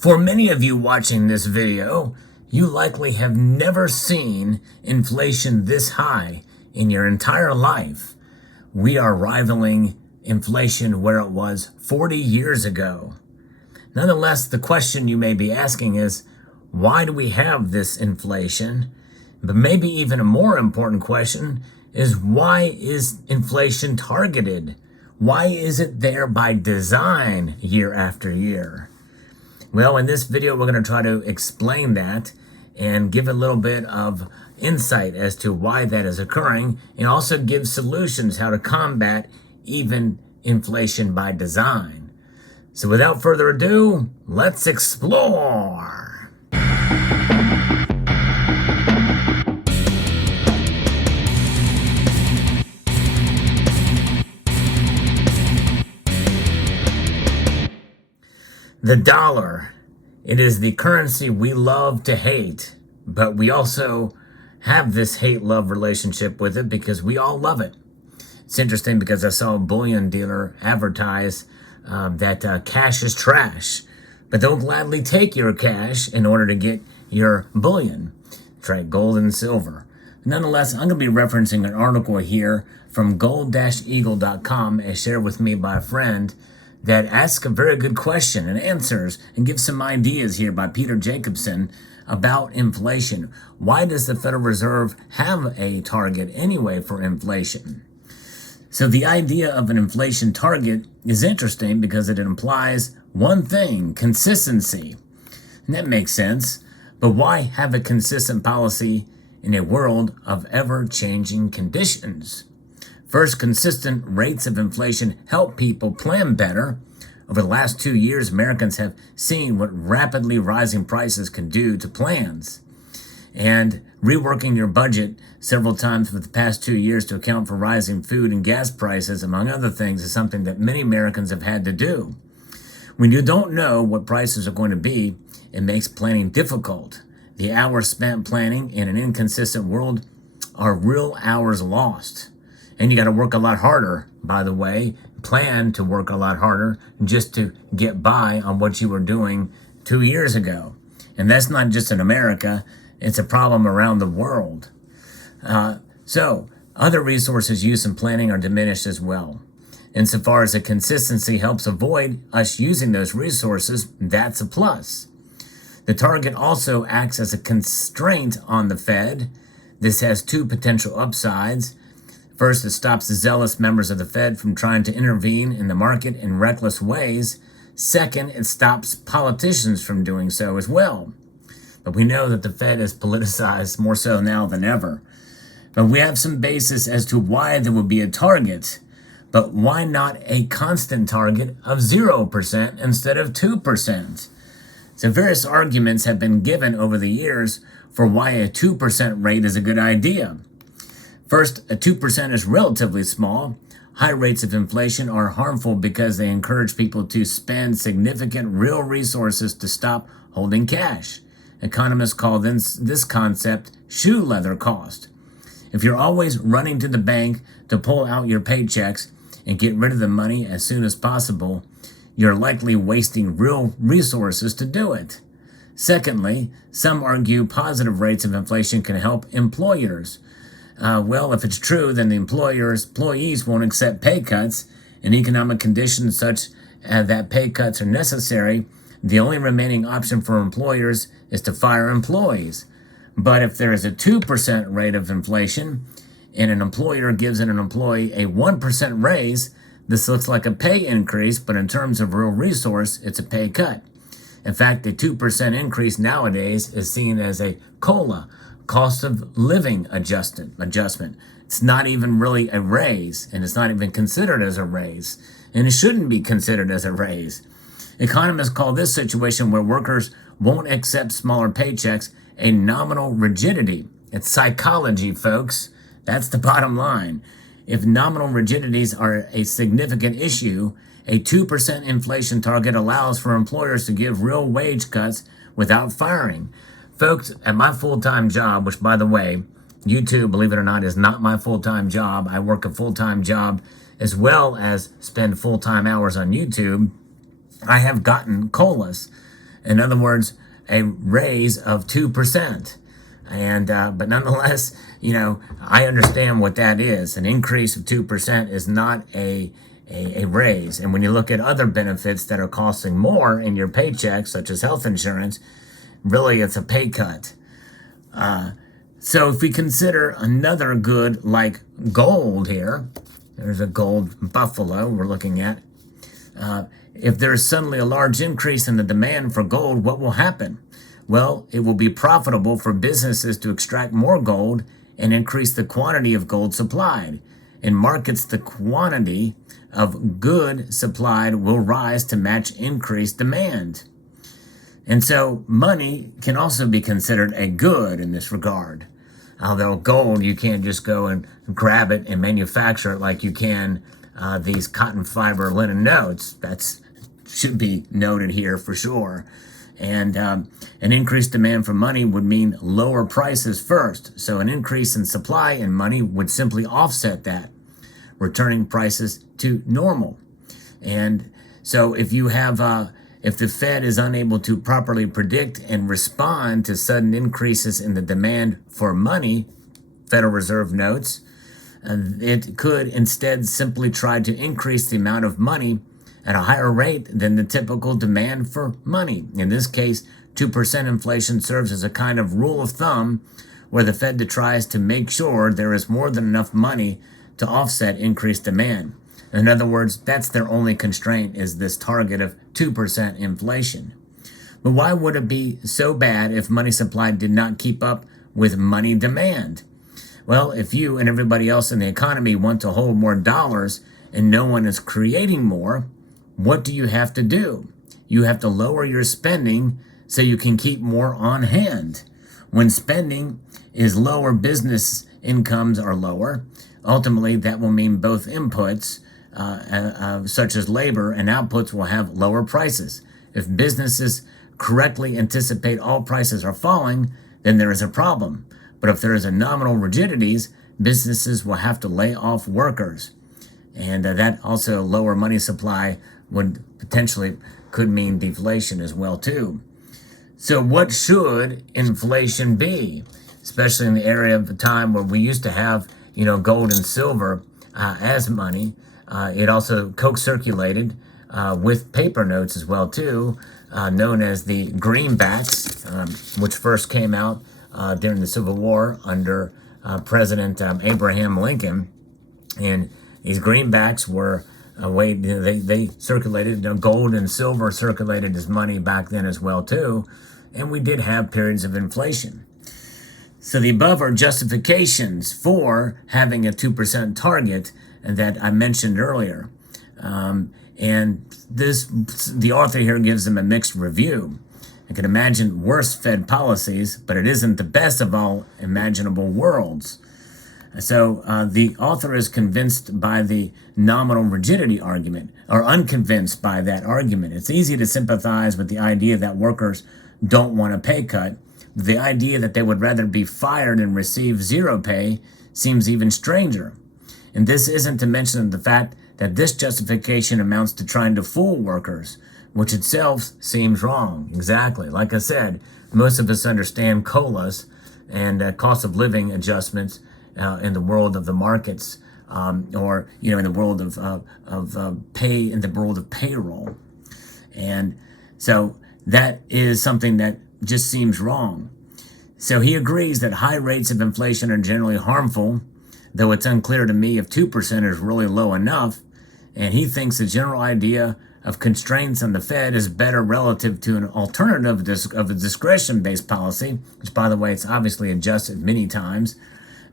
For many of you watching this video, you likely have never seen inflation this high in your entire life. We are rivaling inflation where it was 40 years ago. Nonetheless, the question you may be asking is, why do we have this inflation? But maybe even a more important question is, why is inflation targeted? Why is it there by design year after year? Well, in this video, we're going to try to explain that and give a little bit of insight as to why that is occurring, and also give solutions how to combat even inflation by design. So without further ado, let's explore. The dollar. It is the currency we love to hate, but we also have this hate-love relationship with it because we all love it. It's interesting because I saw a bullion dealer advertise that cash is trash, but they'll gladly take your cash in order to get your bullion. Try gold and silver. Nonetheless, I'm going to be referencing an article here from gold-eagle.com as shared with me by a friend that asks a very good question and answers and gives some ideas here by Peter Jacobson about inflation. Why does the Federal Reserve have a target anyway for inflation? So the idea of an inflation target is interesting because it implies one thing: consistency. And that makes sense. But why have a consistent policy in a world of ever-changing conditions? First, consistent rates of inflation help people plan better. Over the last 2 years, Americans have seen what rapidly rising prices can do to plans. And reworking your budget several times for the past 2 years to account for rising food and gas prices, among other things, is something that many Americans have had to do. When you don't know what prices are going to be, it makes planning difficult. The hours spent planning in an inconsistent world are real hours lost. And you got to work a lot harder, by the way, plan to work a lot harder just to get by on what you were doing 2 years ago. And that's not just in America, it's a problem around the world. So other resources used in planning are diminished as well. Insofar as the consistency helps avoid us using those resources, that's a plus. The target also acts as a constraint on the Fed. This has two potential upsides. First, it stops the zealous members of the Fed from trying to intervene in the market in reckless ways. Second, it stops politicians from doing so as well. But we know that the Fed is politicized more so now than ever. But we have some basis as to why there would be a target. But why not a constant target of 0% instead of 2%? So various arguments have been given over the years for why a 2% rate is a good idea. First, a 2% is relatively small. High rates of inflation are harmful because they encourage people to spend significant real resources to stop holding cash. Economists call this concept shoe leather cost. If you're always running to the bank to pull out your paychecks and get rid of the money as soon as possible, you're likely wasting real resources to do it. Secondly, some argue positive rates of inflation can help employers. Well, if it's true, then the employees won't accept pay cuts. In economic conditions such that pay cuts are necessary, the only remaining option for employers is to fire employees. But if there is a 2% rate of inflation and an employer gives an employee a 1% raise, this looks like a pay increase, but in terms of real resource, it's a pay cut. In fact, a 2% increase nowadays is seen as a COLA, cost of living adjustment. It's not even really a raise, and it's not even considered as a raise, and it shouldn't be considered as a raise. Economists call this situation where workers won't accept smaller paychecks a nominal rigidity. It's psychology, folks. That's the bottom line. If nominal rigidities are a significant issue, a 2% inflation target allows for employers to give real wage cuts without firing. Folks, at my full-time job, which, by the way, YouTube, believe it or not, is not my full-time job. I work a full-time job as well as spend full-time hours on YouTube. I have gotten COLAs. In other words, a raise of 2%. And but nonetheless, I understand what that is. An increase of 2% is not a raise. And when you look at other benefits that are costing more in your paycheck, such as health insurance, really it's a pay cut. So if we consider another good like gold here, there's a gold buffalo we're looking at. If there's suddenly a large increase in the demand for gold, what will happen? Well, it will be profitable for businesses to extract more gold and increase the quantity of gold supplied. In markets, the quantity of good supplied will rise to match increased demand. And so money can also be considered a good in this regard. Although gold, you can't just go and grab it and manufacture it like you can these cotton fiber linen notes. That should be noted here for sure. And an increased demand for money would mean lower prices first. So an increase in supply and money would simply offset that, returning prices to normal. And so if you have, if the Fed is unable to properly predict and respond to sudden increases in the demand for money, Federal Reserve notes, it could instead simply try to increase the amount of money at a higher rate than the typical demand for money. In this case, 2% inflation serves as a kind of rule of thumb where the Fed tries to make sure there is more than enough money to offset increased demand. In other words, that's their only constraint, is this target of 2% inflation. But why would it be so bad if money supply did not keep up with money demand? Well, if you and everybody else in the economy want to hold more dollars and no one is creating more, what do you have to do? You have to lower your spending so you can keep more on hand. When spending is lower, business incomes are lower. Ultimately, that will mean both inputs, such as labor, and outputs will have lower prices. If businesses correctly anticipate all prices are falling, then there is a problem. But if there is a nominal rigidities, businesses will have to lay off workers. And that also lower money supply would potentially could mean deflation as well too. So what should inflation be, especially in the area of the time where we used to have gold and silver as money? It also co-circulated with paper notes as well too, known as the greenbacks, which first came out during the Civil War under President Abraham Lincoln. And these greenbacks were they circulated. Gold and silver circulated as money back then as well too, and we did have periods of inflation. So the above are justifications for having a 2% target that I mentioned earlier, and the author here gives them a mixed review. I can imagine worse Fed policies, but it isn't the best of all imaginable worlds. So the author is convinced by the nominal rigidity argument, or unconvinced by that argument. It's easy to sympathize with the idea that workers don't want a pay cut. The idea that they would rather be fired and receive zero pay seems even stranger. And this isn't to mention the fact that this justification amounts to trying to fool workers, which itself seems wrong. Exactly. Like I said, most of us understand COLAs and cost of living adjustments in the world of the markets, or in the world of pay, in the world of payroll. And so that is something that just seems wrong. So he agrees that high rates of inflation are generally harmful, though it's unclear to me if 2% is really low enough. And he thinks the general idea of constraints on the Fed is better relative to an alternative of a discretion-based policy, which, by the way, it's obviously adjusted many times,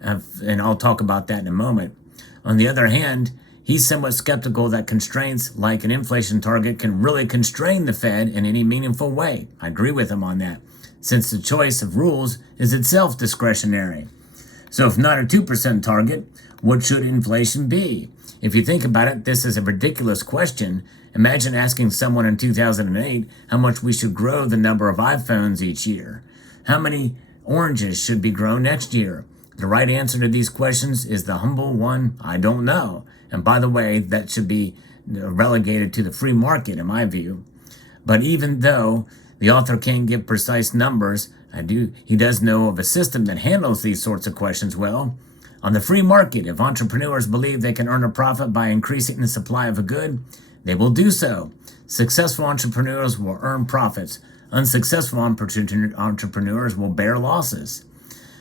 and I'll talk about that in a moment. On the other hand, he's somewhat skeptical that constraints like an inflation target can really constrain the Fed in any meaningful way. I agree with him on that, since the choice of rules is itself discretionary. So if not a 2% target, what should inflation be? If you think about it, this is a ridiculous question. Imagine asking someone in 2008 how much we should grow the number of iPhones each year. How many oranges should be grown next year? The right answer to these questions is the humble one, I don't know. And by the way, that should be relegated to the free market in my view. But even though The author can't give precise numbers. He does know of a system that handles these sorts of questions well. On the free market, if entrepreneurs believe they can earn a profit by increasing the supply of a good, they will do so. Successful entrepreneurs will earn profits. Unsuccessful entrepreneurs will bear losses.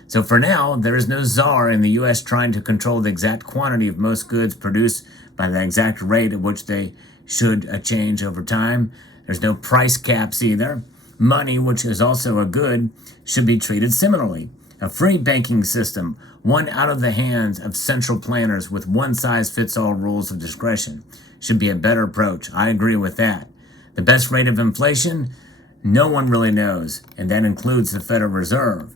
So for now, there is no czar in the U.S. trying to control the exact quantity of most goods produced by the exact rate at which they should change over time. There's no price caps either. Money, which is also a good, should be treated similarly. A free banking system, one out of the hands of central planners with one-size-fits-all rules of discretion, should be a better approach. I agree with that. The best rate of inflation, no one really knows, and that includes the Federal Reserve.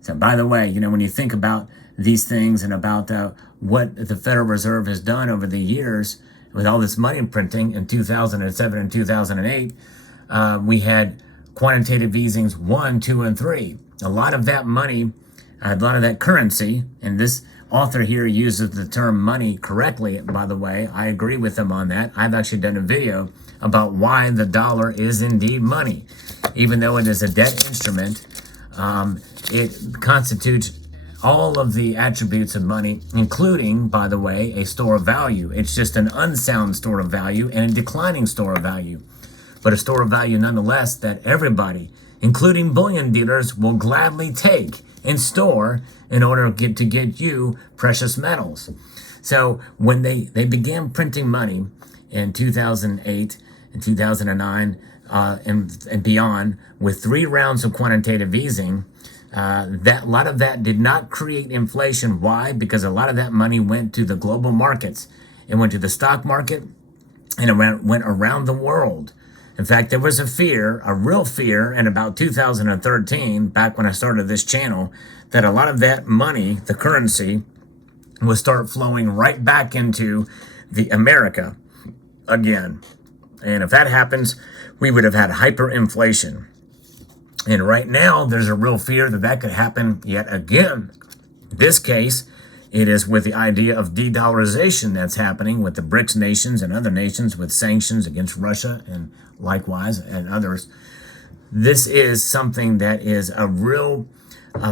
So, by the way, when you think about these things and about what the Federal Reserve has done over the years with all this money printing in 2007 and 2008, we had quantitative easings 1, 2, and 3. A lot of that money, a lot of that currency, and this author here uses the term money correctly, by the way. I agree with him on that. I've actually done a video about why the dollar is indeed money. Even though it is a debt instrument, it constitutes all of the attributes of money, including, by the way, a store of value. It's just an unsound store of value and a declining store of value, but a store of value nonetheless that everybody, including bullion dealers, will gladly take and store in order to get you precious metals. So when they began printing money in 2008 and 2009 and beyond with 3 rounds of quantitative easing, that a lot of that did not create inflation. Why? Because a lot of that money went to the global markets. It went to the stock market, and it went around the world. In fact, there was a real fear in about 2013, back when I started this channel, that a lot of that money, the currency, would start flowing right back into the America again. And if that happens, we would have had hyperinflation. And right now, there's a real fear that that could happen yet again. In this case, it is with the idea of de-dollarization that's happening with the BRICS nations and other nations with sanctions against Russia and likewise and others. This is something that is a real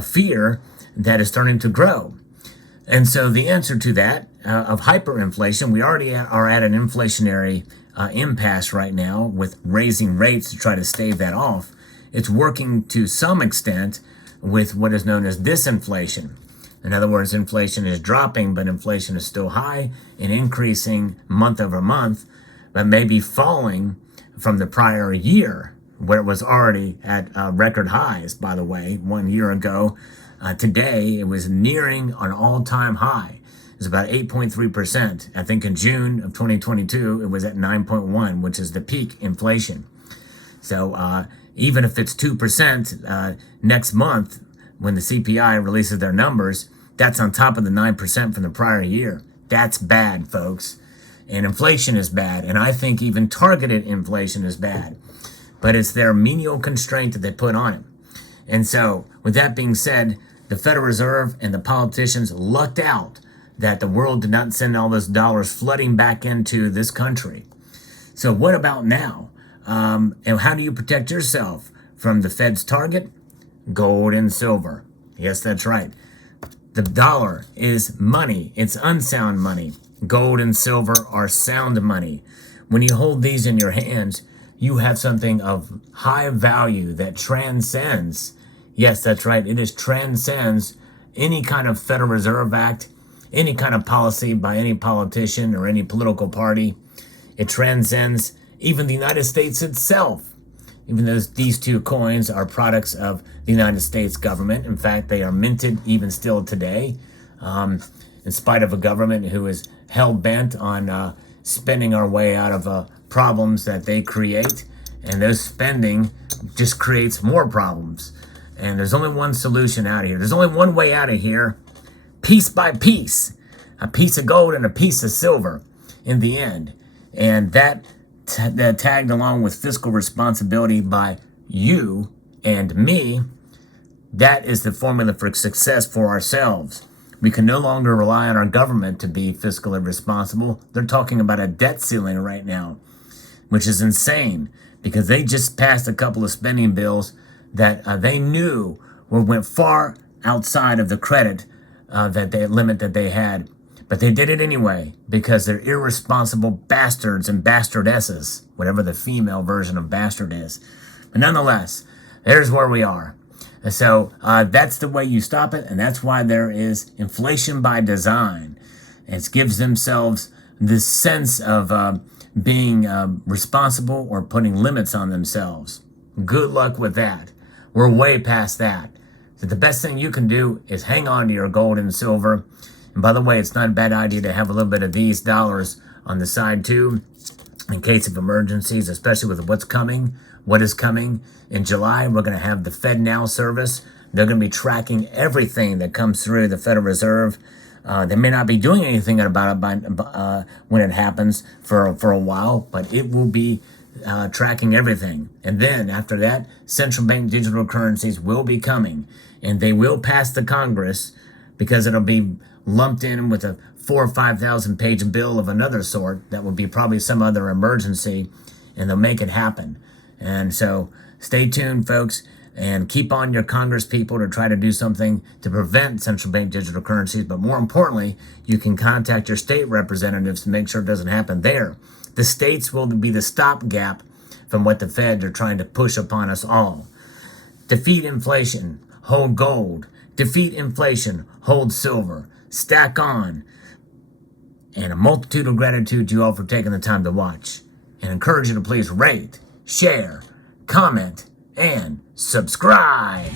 fear that is starting to grow. And so the answer to that of hyperinflation, we already are at an inflationary impasse right now with raising rates to try to stave that off. It's working to some extent with what is known as disinflation. In other words, inflation is dropping, but inflation is still high and increasing month over month, but maybe falling from the prior year, where it was already at record highs, by the way. 1 year ago, today, it was nearing an all-time high. It was about 8.3%. I think in June of 2022, it was at 9.1, which is the peak inflation. So even if it's 2% next month, when the CPI releases their numbers, that's on top of the 9% from the prior year. That's bad, folks. And inflation is bad. And I think even targeted inflation is bad. But it's their menial constraint that they put on it. And so, with that being said, the Federal Reserve and the politicians lucked out that the world did not send all those dollars flooding back into this country. So what about now? And how do you protect yourself from the Fed's target? Gold and silver. Yes, that's right. The dollar is money. It's unsound money. Gold and silver are sound money. When you hold these in your hands, you have something of high value that transcends. Yes, that's right. It transcends any kind of Federal Reserve Act, any kind of policy by any politician or any political party. It transcends even the United States itself. Even though these two coins are products of the United States government. In fact, they are minted even still today, in spite of a government who is hell-bent on spending our way out of problems that they create. And those spending just creates more problems. And there's only one solution out of here. There's only one way out of here, piece by piece. A piece of gold and a piece of silver in the end. And that tagged along with fiscal responsibility by you and me, that is the formula for success for ourselves. We can no longer rely on our government to be fiscally responsible. They're talking about a debt ceiling right now, which is insane because they just passed a couple of spending bills that they knew went far outside of the credit limit that they had. But they did it anyway because they're irresponsible bastards and bastardesses, whatever the female version of bastard is. But nonetheless, there's where we are. And so that's the way you stop it, and that's why there is inflation by design. It gives themselves this sense of being responsible or putting limits on themselves. Good luck with that. We're way past that. So the best thing you can do is hang on to your gold and silver. And by the way, it's not a bad idea to have a little bit of these dollars on the side too, in case of emergencies, especially with what is coming. In July, we're going to have the FedNow service. They're going to be tracking everything that comes through the Federal Reserve. They may not be doing anything about it when it happens for a while, but it will be tracking everything. And then after that, central bank digital currencies will be coming, and they will pass the Congress because it'll be lumped in with a 4,000 or 5,000 page bill of another sort that will be probably some other emergency, and they'll make it happen. And so stay tuned, folks, and keep on your Congress people to try to do something to prevent central bank digital currencies. But more importantly, you can contact your state representatives to make sure it doesn't happen there. The states will be the stopgap from what the Fed are trying to push upon us all. Defeat inflation, hold gold. Defeat inflation, hold silver. Stack on. And a multitude of gratitude to you all for taking the time to watch. And encourage you to please rate, share, comment, and subscribe.